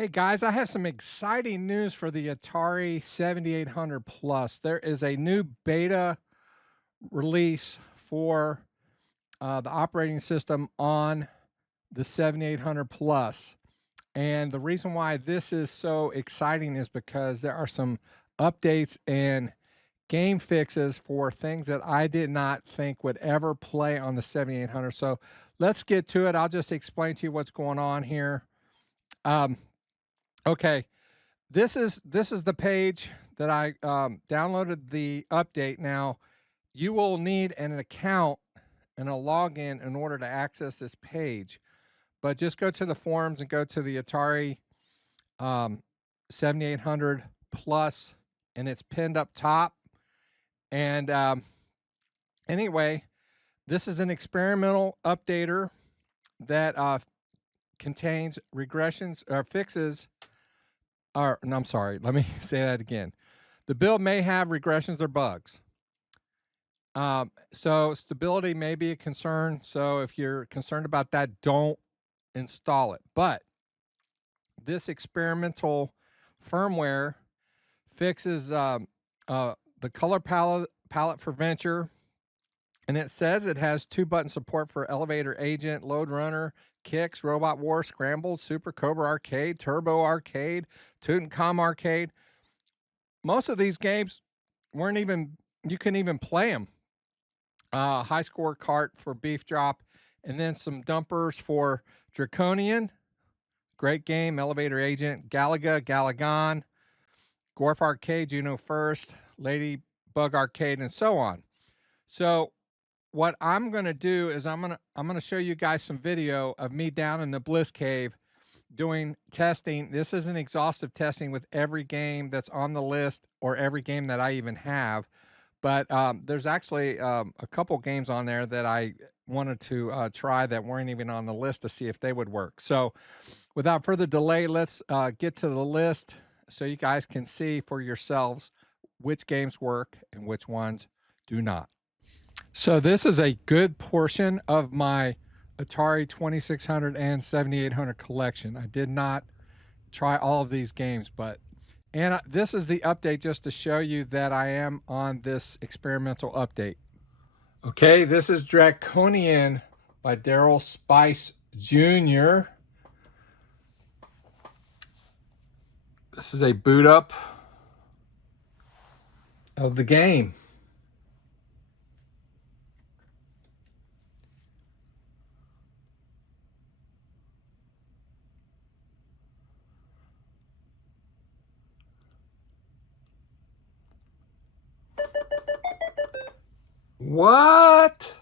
Hey guys, I have some exciting news for the Atari 7800 Plus. There is a new beta release for the operating system on the 7800 Plus. And the reason why this is so exciting is because there are some updates and game fixes for things that I did not think would ever play on the 7800. So let's get to it. I'll just explain to you what's going on here. Okay. This is the page that I downloaded the update. Now, you will need an account and a login in order to access this page. But just go to the forums and go to the Atari 7800 Plus, and it's pinned up top. And anyway, this is an experimental updater that contains regressions or fixes. No, I'm sorry. Let me say that again. The build may have regressions or bugs. So stability may be a concern. So if you're concerned about that, don't install it. But this experimental firmware fixes the color palette for Venture. And it says it has 2-button support for Elevator Agent, Load Runner, Kicks, Robot War, Scrambled, Super Cobra Arcade, Turbo Arcade, Tutankhamun Arcade. Most of these games weren't even, you couldn't even play them. High Score Cart for Beef Drop, and then some dumpers for Draconian, great game, Elevator Agent, Galaga, Galagon, Gorf Arcade, Juno First, Ladybug Arcade, and so on. So what I'm going to do is I'm going to show you guys some video of me down in the Bliss cave doing testing. This isn't exhaustive testing with every game that's on the list or every game that I even have, but there's actually a couple games on there that I wanted to try that weren't even on the list to see if they would work. So without further delay, let's get to the list so you guys can see for yourselves which games work and which ones do not. So this is a good portion of my Atari 2600 and 7800 collection. I did not try all of these games, and this is the update just to show you that I am on this experimental update. Okay, this is Draconian by Daryl Spice Jr. This is a boot up of the game. What?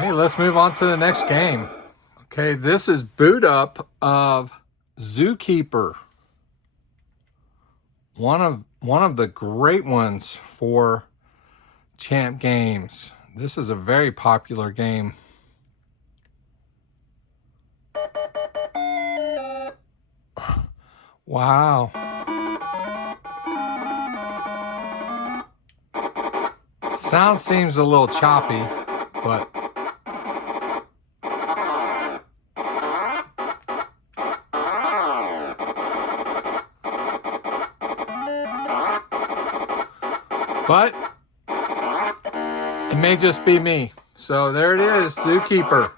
Okay, let's move on to the next game. Okay, this is boot up of Zookeeper. One of the great ones for Champ Games. This is a very popular game. Wow. Sound seems a little choppy, but it may just be me. So there it is, Zookeeper.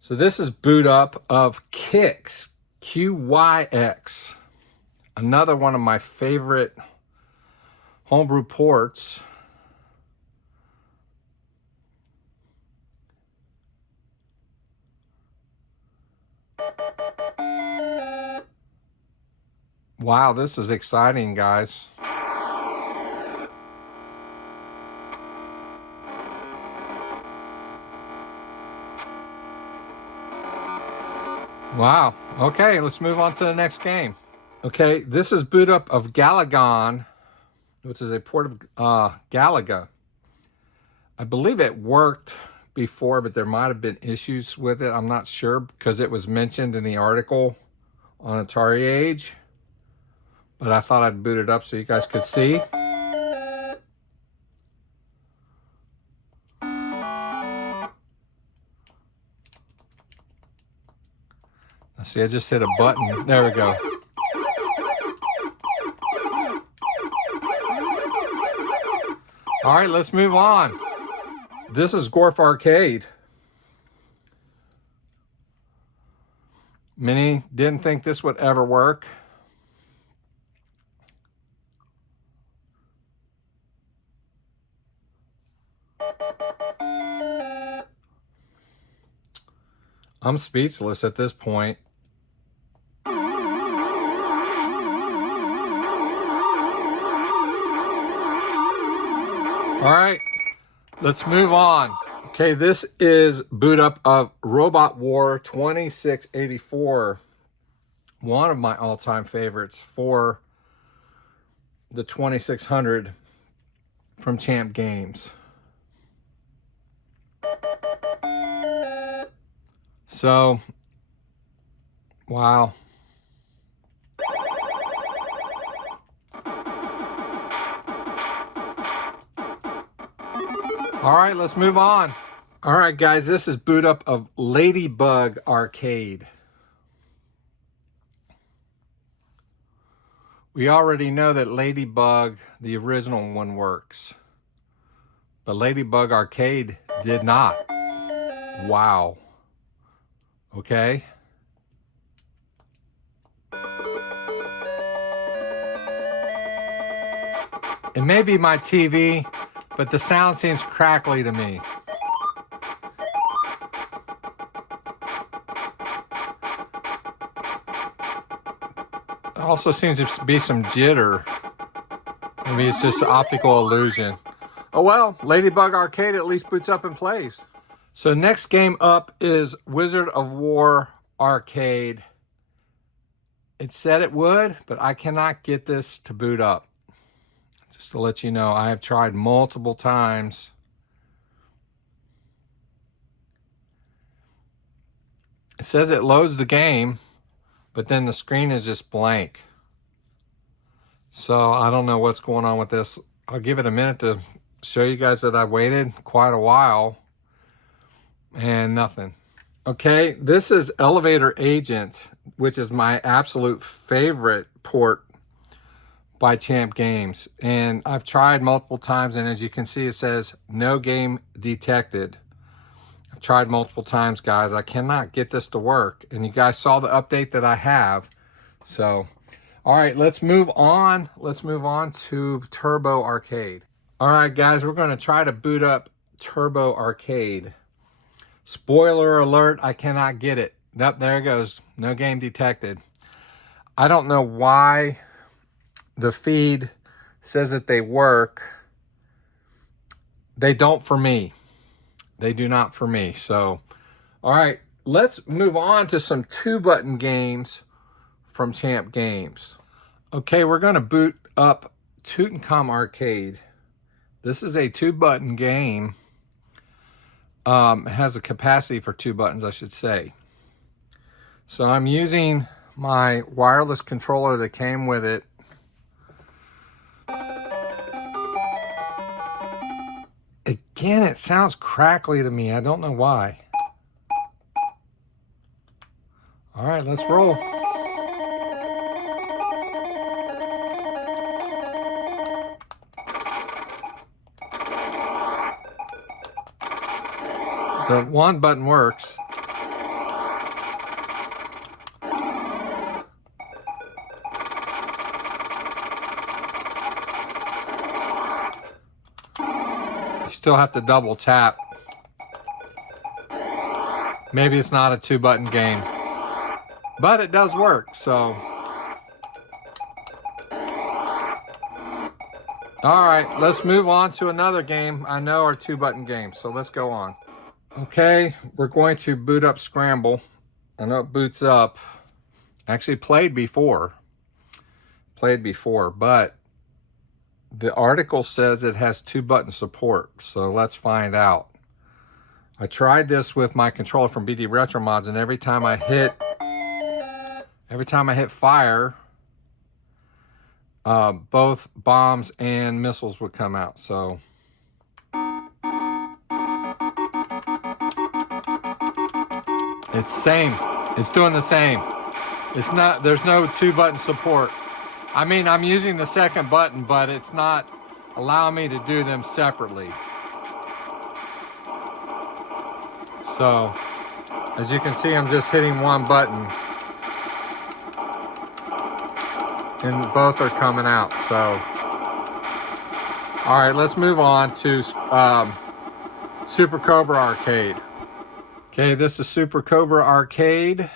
So this is boot up of Kicks, QYX. Another one of my favorite homebrew ports. Wow, this is exciting, guys. Wow. Okay, let's move on to the next game. Okay, this is boot up of Galagon, which is a port of Galaga. I believe it worked before, but there might have been issues with it. I'm not sure because it was mentioned in the article on ATARIage. But I thought I'd boot it up so you guys could see. Let's see, I just hit a button. There we go. All right, let's move on. This is Gorf Arcade. Many didn't think this would ever work. I'm speechless at this point. All right, let's move on. Okay, this is boot up of Robot War 2684. One of my all-time favorites for the 2600 from Champ Games. So, wow. All right, let's move on. All right, guys, this is boot up of Ladybug Arcade. We already know that Ladybug, the original one, works. But Ladybug Arcade did not. Wow. Okay. It may be my TV, but the sound seems crackly to me. There also seems to be some jitter. Maybe it's just an optical illusion. Oh well, Ladybug Arcade at least boots up and plays. So next game up is Wizard of War Arcade. It said it would, but I cannot get this to boot up. Just to let you know, I have tried multiple times. It says it loads the game, but then the screen is just blank. So I don't know what's going on with this. I'll give it a minute to show you guys that I waited quite a while and nothing. Okay, this is Elevator Agent, which is my absolute favorite port by Champ Games. And I've tried multiple times, and as you can see, it says no game detected. I've tried multiple times, guys. I cannot get this to work. And you guys saw the update that I have. So, all right, let's move on. Let's move on to Turbo Arcade. All right, guys, we're going to try to boot up Turbo Arcade. Spoiler alert, I cannot get it. Nope, there it goes. No game detected. I don't know why the feed says that they work. They don't for me. They do not for me. So, all right, let's move on to some 2-button games from Champ Games. Okay, we're going to boot up Tutankhamun Arcade. This is a 2-button game. It has a capacity for 2 buttons, I should say. So I'm using my wireless controller that came with it. Again, it sounds crackly to me. I don't know why. All right, let's roll. The 1 button works. You still have to double tap. Maybe it's not a 2-button game, but it does work, so. All right, let's move on to another game I know are 2-button games, so let's go on. Okay, we're going to boot up Scramble. I know it boots up. Actually played before. played before, but the article says it has 2-button support, so let's find out. I tried this with my controller from BD Retro Mods, and every time I hit fire, both bombs and missiles would come out. So it's same. It's doing the same. It's not. There's no 2-button support. I mean, I'm using the second button, but it's not allowing me to do them separately. So, as you can see, I'm just hitting one button, and both are coming out. So, all right, let's move on to Super Cobra Arcade. Okay, this is Super Cobra Arcade.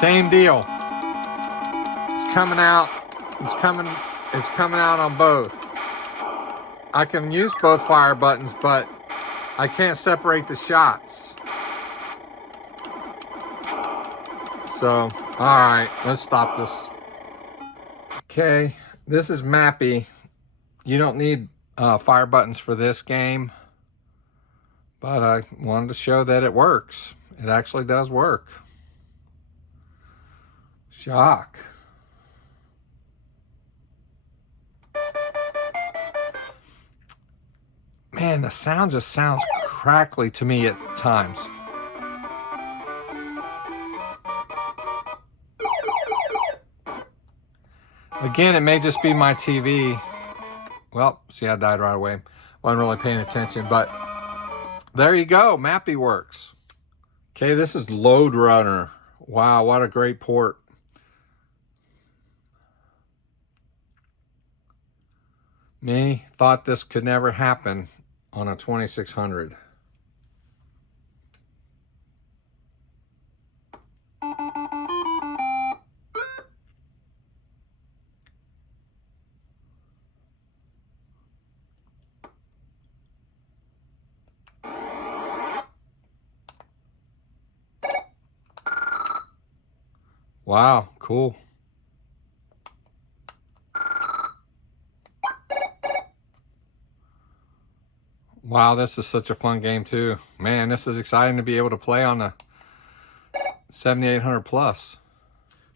Same deal. It's coming out. It's coming out on both. I can use both fire buttons, but I can't separate the shots. So, all right, let's stop this. Okay, this is Mappy. You don't need fire buttons for this game, but I wanted to show that it works. It actually does work. Shock. Man, the sound just sounds crackly to me at times. Again, it may just be my TV. Well, see, I died right away. Wasn't really paying attention, but there you go. Mappy works. Okay, this is Load Runner. Wow, what a great port. Me thought this could never happen on a 2600. Wow, cool. Wow, this is such a fun game too. Man, this is exciting to be able to play on the 7800 plus.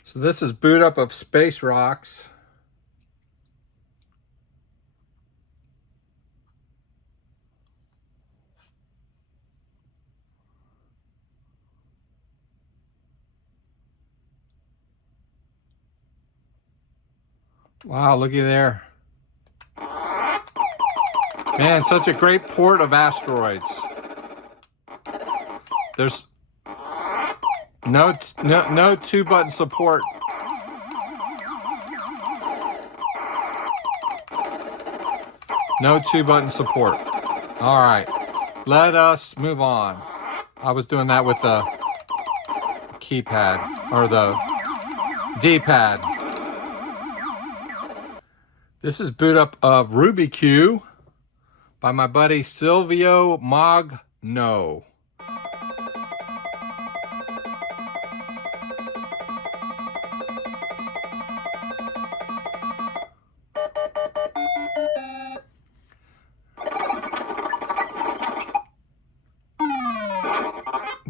So this is boot up of Space Rocks. Wow, looky there. Man, such a great port of Asteroids. There's no 2-button support. No 2-button support. All right, let us move on. I was doing that with the keypad, or the D-pad. This is boot up of Ruby Q by my buddy Silvio Magno.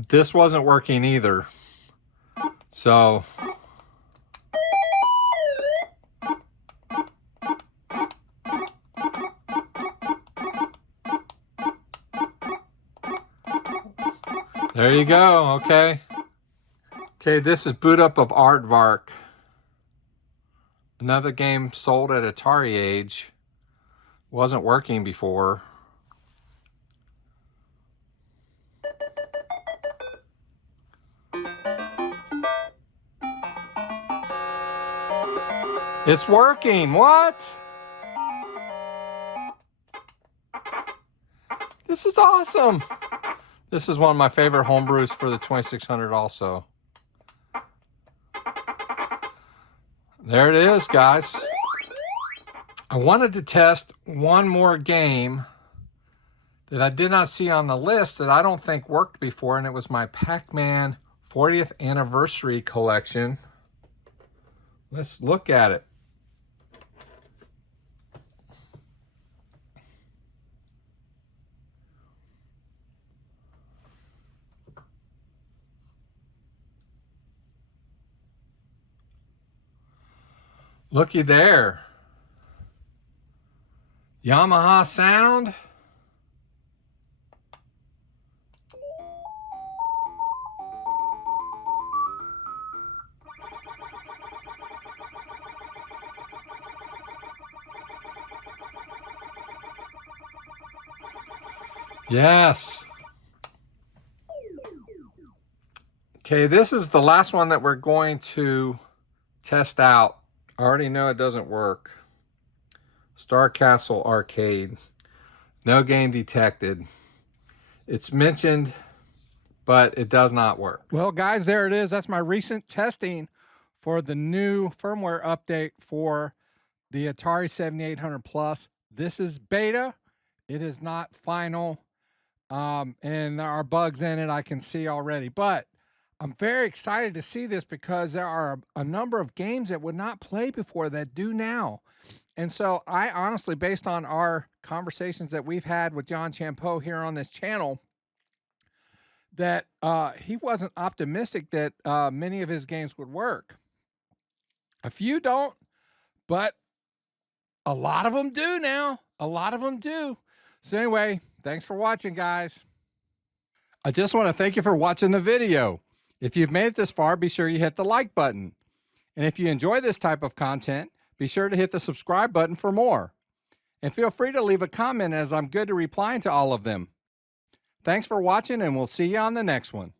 This wasn't working either. So there you go. Okay. Okay, this is boot up of Aardvark. Another game sold at ATARI. Wasn't working before. It's working. What? This is awesome. This is one of my favorite homebrews for the 2600 also. There it is, guys. I wanted to test one more game that I did not see on the list that I don't think worked before, and it was my Pac-Man 40th Anniversary Collection. Let's look at it. Looky there. Yamaha sound. Yes. Okay, this is the last one that we're going to test out. I already know it doesn't work. Star Castle Arcade. No game detected. It's mentioned, but it does not work. Well, guys, there it is. That's my recent testing for the new firmware update for the Atari 7800 Plus. This is beta. It is not final. And there are bugs in it I can see already. But I'm very excited to see this because there are a number of games that would not play before that do now. And so I honestly, based on our conversations that we've had with John Champeau here on this channel, that he wasn't optimistic that many of his games would work. A few don't, but a lot of them do now. A lot of them do. So anyway, thanks for watching, guys. I just want to thank you for watching the video. If you've made it this far, be sure you hit the like button. And if you enjoy this type of content, be sure to hit the subscribe button for more. And feel free to leave a comment, as I'm good to replying to all of them. Thanks for watching, and we'll see you on the next one.